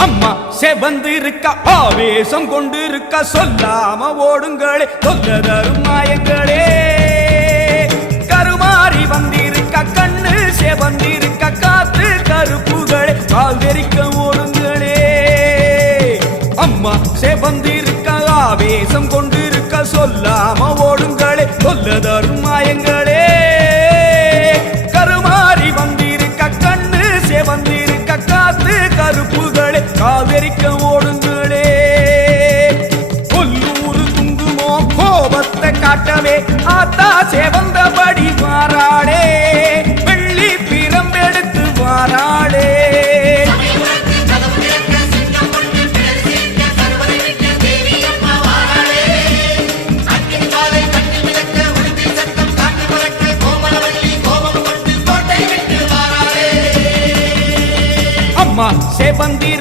அம்மா செவந்திருக்க ஆவேசம் கொண்டிருக்க சொல்லாம ஓடுங்களே சொல்ல தரும் மாயங்களே கருமாறி வந்திருக்க கண்ணு செவந்திருக்க காத்து கருப்புகளே கால் தெரிக்க ஓடுங்களே அம்மா செவந்திருக்க ஆவேசம் கொண்டிருக்க சொல்லாம